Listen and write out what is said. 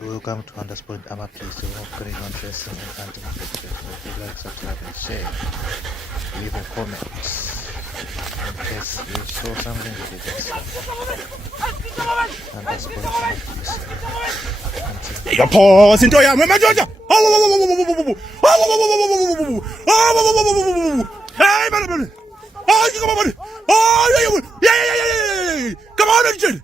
Welcome to Undersport Ama Place, your home for wrestling and anti-competitive. If you like, subscribe and share. Leave a comment. In case you saw something you didn't see. Undersport Ama Place. 이거 버신조야 왜 맞아? 아이 말아 말아. 아 이거 말아. 아 야야야야야야. Come on, Richard.